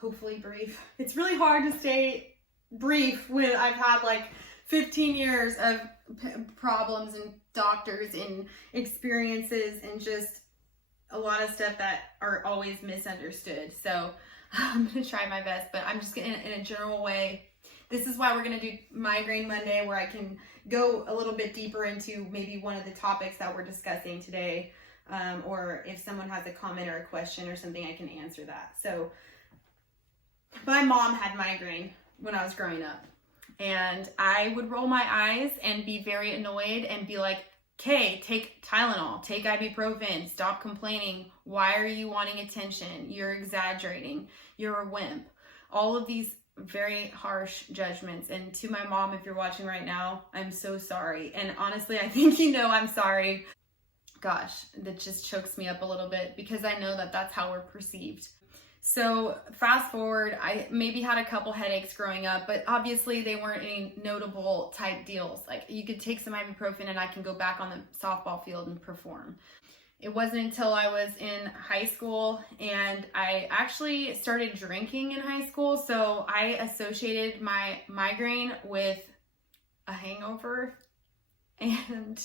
hopefully brief. It's really hard to stay brief when I've had like 15 years of problems and doctors and experiences and just a lot of stuff that are always misunderstood. So I'm going to try my best, but I'm just going to, in a general way, this is why we're going to do Migraine Monday, where I can go a little bit deeper into maybe one of the topics that we're discussing today. Or if someone has a comment or a question or something, I can answer that. So my mom had migraine when I was growing up, and I would roll my eyes and be very annoyed and be like, okay, take Tylenol, take ibuprofen, stop complaining. Why are you wanting attention? You're exaggerating. You're a wimp. All of these very harsh judgments. And to my mom, if you're watching right now, I'm so sorry. And honestly, I think you know I'm sorry. Gosh, that just chokes me up a little bit because I know that that's how we're perceived. So fast forward, I maybe had a couple headaches growing up, but obviously they weren't any notable type deals. Like you could take some ibuprofen and I can go back on the softball field and perform. It wasn't until I was in high school and I actually started drinking in high school. So I associated my migraine with a hangover. And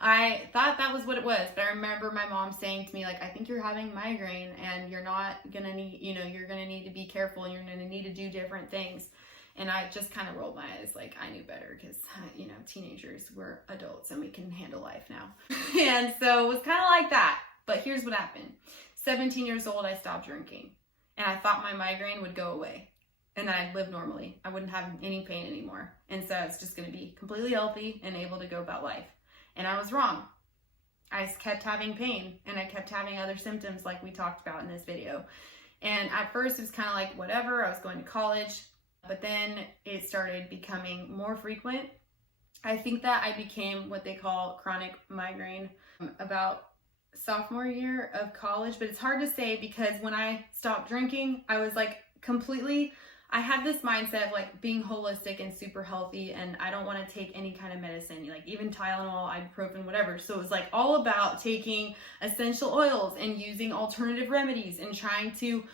I thought that was what it was. But I remember my mom saying to me, like, I think you're having migraine and you're not going to need, you're going to need to be careful and you're going to need to do different things. And I just kind of rolled my eyes like I knew better because, teenagers were adults and we can handle life now. And so it was kind of like that. But here's what happened. 17 years old, I stopped drinking and I thought my migraine would go away. And then I'd live normally. I wouldn't have any pain anymore. And so it's just going to be completely healthy and able to go about life. And I was wrong. I kept having pain and I kept having other symptoms like we talked about in this video. And at first it was kind of like whatever, I was going to college, but then it started becoming more frequent. I think that I became what they call chronic migraine about sophomore year of college, but it's hard to say because when I stopped drinking, I was like I have this mindset of like being holistic and super healthy and I don't want to take any kind of medicine, like even Tylenol, ibuprofen, whatever. So it was like all about taking essential oils and using alternative remedies and trying to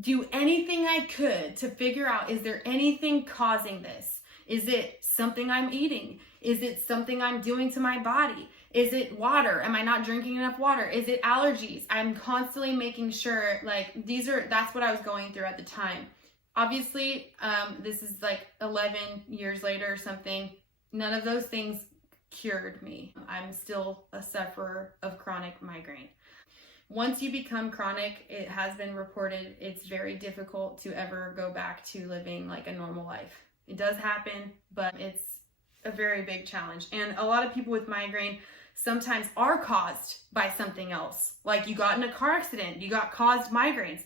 do anything I could to figure out, is there anything causing this? Is it something I'm eating? Is it something I'm doing to my body? Is it water? Am I not drinking enough water? Is it allergies? I'm constantly making sure that's what I was going through at the time. Obviously, this is like 11 years later or something. None of those things cured me. I'm still a sufferer of chronic migraine. Once you become chronic, it has been reported it's very difficult to ever go back to living like a normal life. It does happen, but it's a very big challenge. And a lot of people with migraine sometimes are caused by something else. Like you got in a car accident, you got caused migraines.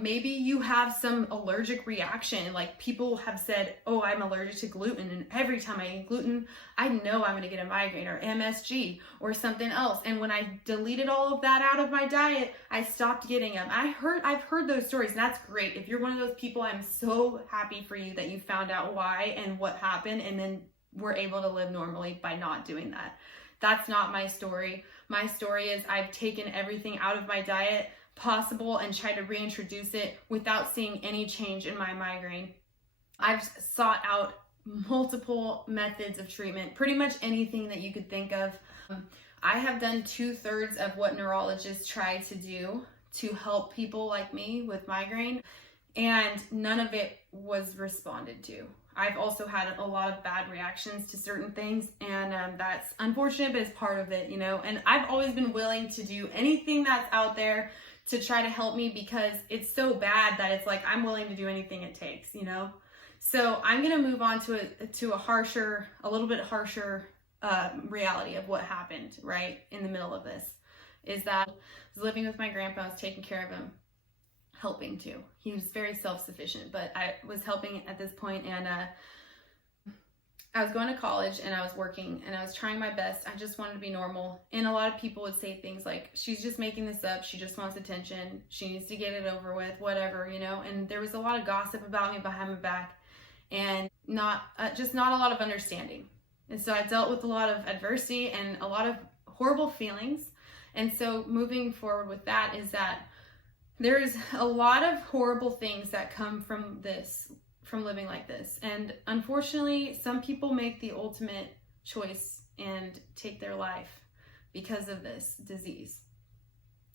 Maybe you have some allergic reaction. Like people have said, oh, I'm allergic to gluten. And every time I eat gluten, I know I'm going to get a migraine or MSG or something else. And when I deleted all of that out of my diet, I stopped getting them. I've heard those stories and that's great. If you're one of those people, I'm so happy for you that you found out why and what happened and then were able to live normally by not doing that. That's not my story. My story is I've taken everything out of my diet possible and try to reintroduce it without seeing any change in my migraine. I've sought out multiple methods of treatment, pretty much anything that you could think of. I have done 2/3 of what neurologists try to do to help people like me with migraine, and none of it was responded to. I've also had a lot of bad reactions to certain things, and that's unfortunate, but it's part of it, and I've always been willing to do anything that's out there to try to help me because it's so bad that it's like I'm willing to do anything it takes, So I'm gonna move on to a little bit harsher reality of what happened right in the middle of this. Is that I was living with my grandpa, I was taking care of him, helping too. He was very self-sufficient, but I was helping at this point, and I was going to college and I was working and I was trying my best. I just wanted to be normal. And a lot of people would say things like, she's just making this up. She just wants attention. She needs to get it over with, whatever, and there was a lot of gossip about me behind my back and not a lot of understanding. And so I dealt with a lot of adversity and a lot of horrible feelings. And so moving forward with that is that There's a lot of horrible things that come from this, from living like this. And unfortunately, some people make the ultimate choice and take their life because of this disease.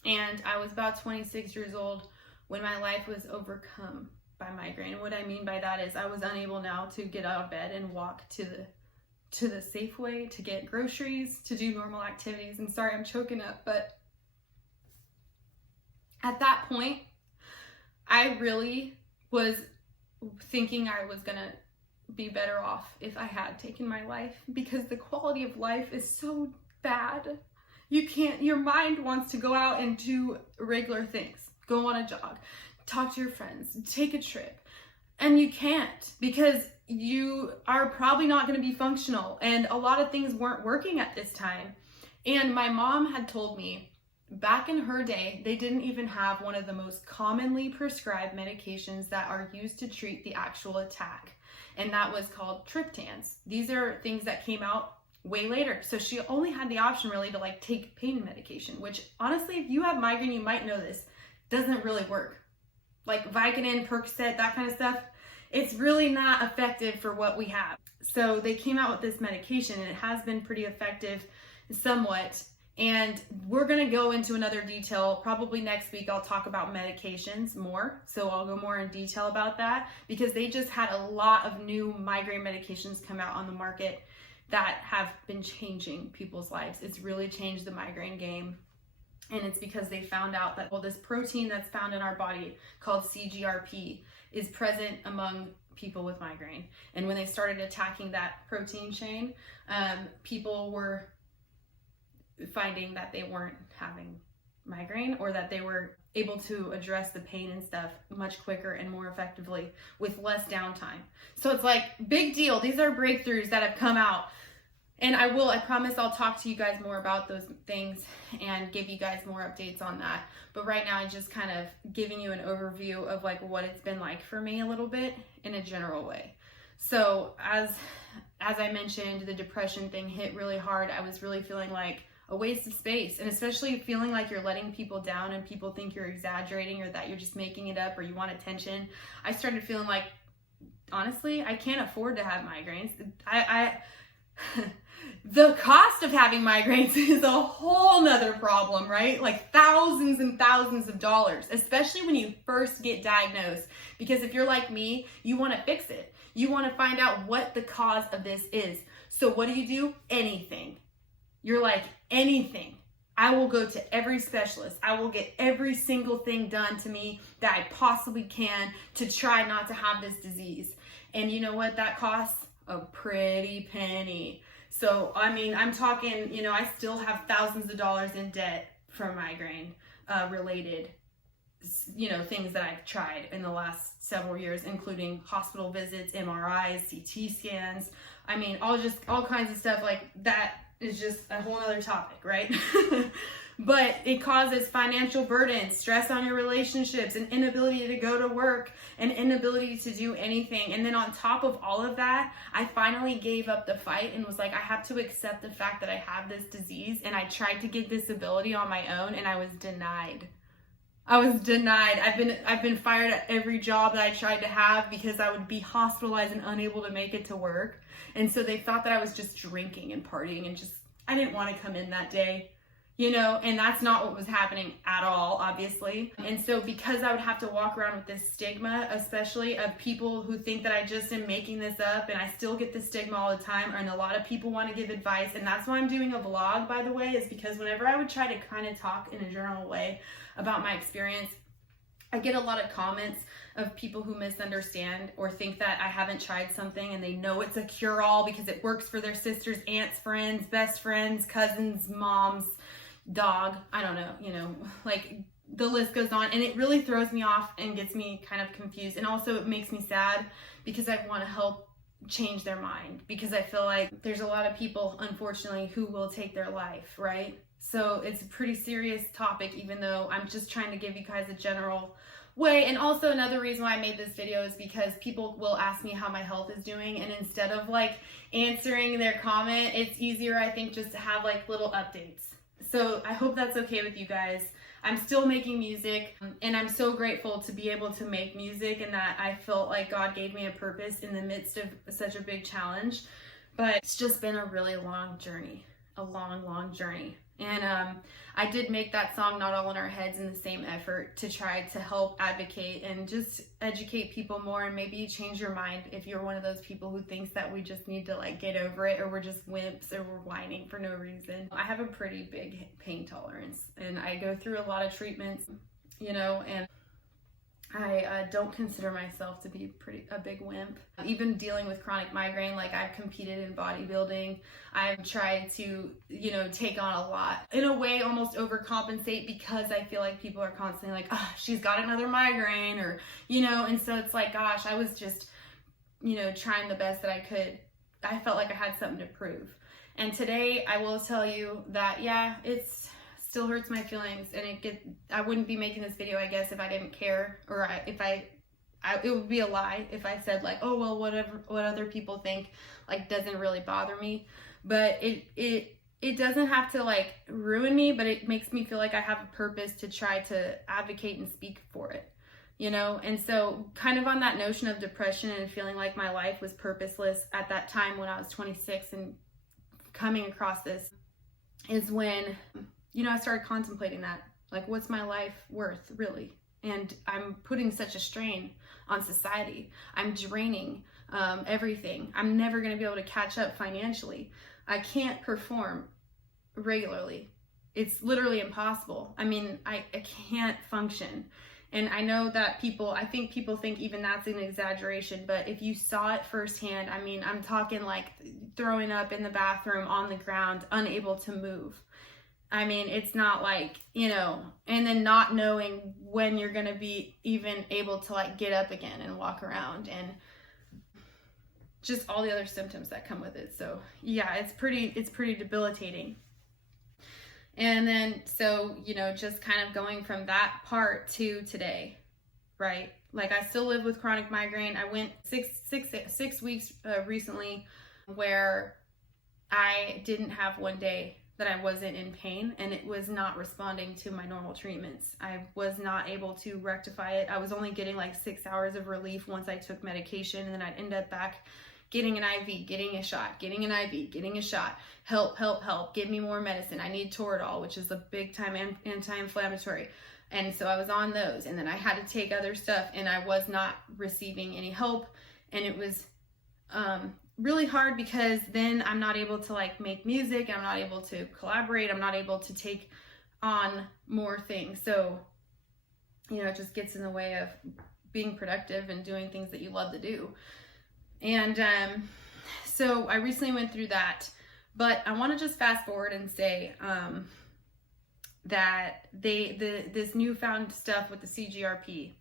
And I was about 26 years old when my life was overcome by migraine. And what I mean by that is I was unable now to get out of bed and walk to the Safeway to get groceries, to do normal activities. And sorry, I'm choking up, but at that point, I really was thinking I was gonna be better off if I had taken my life, because the quality of life is so bad. You can't, your mind wants to go out and do regular things, go on a jog, talk to your friends, take a trip, and you can't because you are probably not going to be functional, and a lot of things weren't working at this time. And my mom had told me back in her day, they didn't even have one of the most commonly prescribed medications that are used to treat the actual attack, and that was called triptans. These are things that came out way later. So she only had the option really to like take pain medication, which honestly, if you have migraine, you might know this, doesn't really work. Like Vicodin, Percocet, that kind of stuff, it's really not effective for what we have. So they came out with this medication, and it has been pretty effective somewhat. And we're gonna go into another detail. Probably next week I'll talk about medications more. So I'll go more in detail about that, because they just had a lot of new migraine medications come out on the market that have been changing people's lives. It's really changed the migraine game. And it's because they found out that, well, this protein that's found in our body called CGRP is present among people with migraine. And when they started attacking that protein chain, people were finding that they weren't having migraine, or that they were able to address the pain and stuff much quicker and more effectively with less downtime. So it's like, big deal. These are breakthroughs that have come out. And I promise I'll talk to you guys more about those things and give you guys more updates on that. But right now I'm just kind of giving you an overview of like what it's been like for me a little bit in a general way. So as I mentioned, the depression thing hit really hard. I was really feeling like a waste of space, and especially feeling like you're letting people down and people think you're exaggerating or that you're just making it up or you want attention. I started feeling like, honestly, I can't afford to have migraines. The cost of having migraines is a whole nother problem, right? Like thousands and thousands of dollars, especially when you first get diagnosed. Because if you're like me, you want to fix it. You want to find out what the cause of this is. So what do? Anything. You're like, anything. I will go to every specialist. I will get every single thing done to me that I possibly can to try not to have this disease. And you know what that costs? A pretty penny. So, I mean, I'm talking, I still have thousands of dollars in debt from migraine related, things that I've tried in the last several years, including hospital visits, MRIs, CT scans. I mean, all kinds of stuff like that is just a whole other topic, right? But it causes financial burden, stress on your relationships, an inability to go to work, an inability to do anything. And then on top of all of that, I finally gave up the fight and was like, I have to accept the fact that I have this disease. And I tried to get disability on my own, and I was denied. I've been fired at every job that I tried to have because I would be hospitalized and unable to make it to work. And so they thought that I was just drinking and partying, and I didn't want to come in that day. And that's not what was happening at all, obviously. And so because I would have to walk around with this stigma, especially of people who think that I just am making this up, and I still get the stigma all the time, and a lot of people want to give advice, and that's why I'm doing a vlog, by the way, is because whenever I would try to kind of talk in a general way about my experience, I get a lot of comments of people who misunderstand or think that I haven't tried something and they know it's a cure-all because it works for their sisters, aunts, friends, best friends, cousins, moms, dog, I don't know, like the list goes on, and it really throws me off and gets me kind of confused. And also it makes me sad because I want to help change their mind, because I feel like there's a lot of people, unfortunately, who will take their life, right? So it's a pretty serious topic, even though I'm just trying to give you guys a general way. And also another reason why I made this video is because people will ask me how my health is doing, and instead of like answering their comment, it's easier, I think, just to have like little updates. So I hope that's okay with you guys. I'm still making music, and I'm so grateful to be able to make music, and that I felt like God gave me a purpose in the midst of such a big challenge. But it's just been a really long journey, a long journey. And I did make that song, Not All in Our Heads, in the same effort to try to help advocate and just educate people more, and maybe change your mind if you're one of those people who thinks that we just need to like get over it, or we're just wimps, or we're whining for no reason. I have a pretty big pain tolerance, and I go through a lot of treatments, you know, and I don't consider myself to be a big wimp. Even dealing with chronic migraine, like I've competed in bodybuilding. I've tried to, you know, take on a lot. In a way, almost overcompensate, because I feel like people are constantly like, oh, she's got another migraine, or, you know, and so it's like, gosh, I was just, you know, trying the best that I could. I felt like I had something to prove. And today I will tell you that, yeah, it's still hurts my feelings, and I wouldn't be making this video, I guess, if I didn't care, or it would be a lie if I said like, oh well, what other people think like doesn't really bother me. But it doesn't have to like ruin me, but it makes me feel like I have a purpose to try to advocate and speak for it, you know. And so kind of on that notion of depression and feeling like my life was purposeless at that time when I was 26 and coming across this, is when, you know, I started contemplating that, like, what's my life worth, really? And I'm putting such a strain on society. I'm draining everything. I'm never going to be able to catch up financially. I can't perform regularly. It's literally impossible. I mean, I can't function. And I know that I think people think even that's an exaggeration, but if you saw it firsthand, I mean, I'm talking like throwing up in the bathroom, on the ground, unable to move. I mean, it's not like, you know, and then not knowing when you're going to be even able to like get up again and walk around, and just all the other symptoms that come with it. So yeah, it's pretty debilitating. And then, so, you know, just kind of going from that part to today, right? Like, I still live with chronic migraine. I went six weeks recently where I didn't have one day that I wasn't in pain, and it was not responding to my normal treatments. I was not able to rectify it. I was only getting like 6 hours of relief once I took medication, and then I'd end up back getting an IV, getting a shot, getting an IV, getting a shot. Help, give me more medicine. I need Toradol, which is a big time anti-inflammatory. And so I was on those, and then I had to take other stuff, and I was not receiving any help. And it was really hard, because then I'm not able to like make music, and I'm not able to collaborate. I'm not able to take on more things. So, you know, it just gets in the way of being productive and doing things that you love to do. And so I recently went through that, but I want to just fast forward and say that this newfound stuff with the CGRP,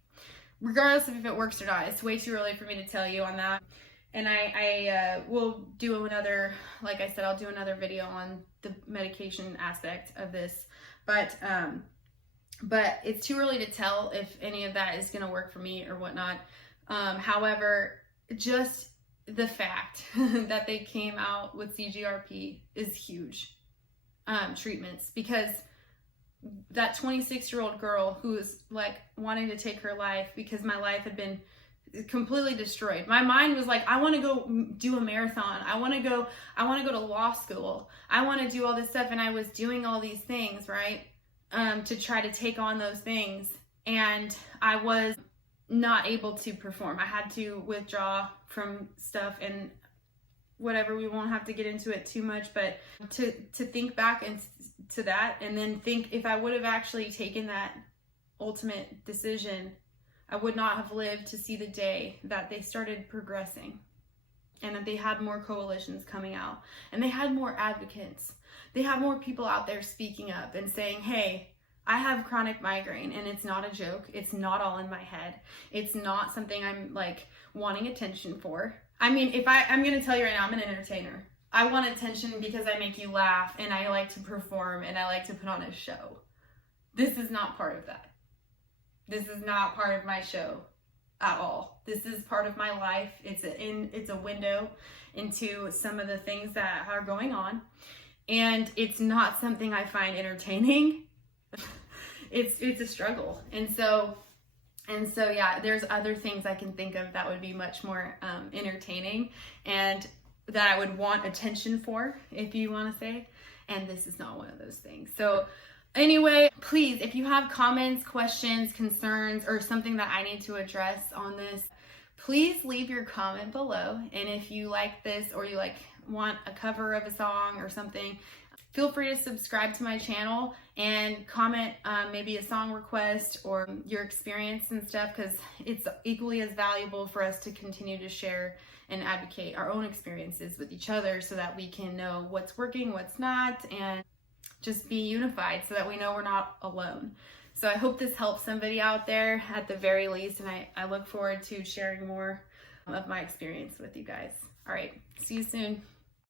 regardless of if it works or not, it's way too early for me to tell you on that. And I will do another, like I said, I'll do another video on the medication aspect of this, but it's too early to tell if any of that is going to work for me or whatnot. However, just the fact that they came out with CGRP is huge treatments, because that 26-year-old girl who was like wanting to take her life because my life had been completely destroyed. My mind was like, I want to go do a marathon. I want to go to law school. I want to do all this stuff. And I was doing all these things, right? To try to take on those things. And I was not able to perform. I had to withdraw from stuff and whatever. We won't have to get into it too much, but to think back and to that, and then think if I would have actually taken that ultimate decision, I would not have lived to see the day that they started progressing, and that they had more coalitions coming out, and they had more advocates. They have more people out there speaking up and saying, hey, I have chronic migraine, and it's not a joke. It's not all in my head. It's not something I'm like wanting attention for. I mean, I'm going to tell you right now, I'm an entertainer. I want attention because I make you laugh, and I like to perform, and I like to put on a show. This is not part of that. This is not part of my show at all. This is part of my life. It's a window into some of the things that are going on, and it's not something I find entertaining. it's a struggle. And so yeah, there's other things I can think of that would be much more entertaining and that I would want attention for, if you want to say, and this is not one of those things. So anyway, please, if you have comments, questions, concerns, or something that I need to address on this, please leave your comment below. And if you like this, or you want a cover of a song or something, feel free to subscribe to my channel and comment maybe a song request or your experience and stuff, because it's equally as valuable for us to continue to share and advocate our own experiences with each other so that we can know what's working, what's not, and just be unified so that we know we're not alone. So I hope this helps somebody out there at the very least, and I look forward to sharing more of my experience with you guys. All right, see you soon.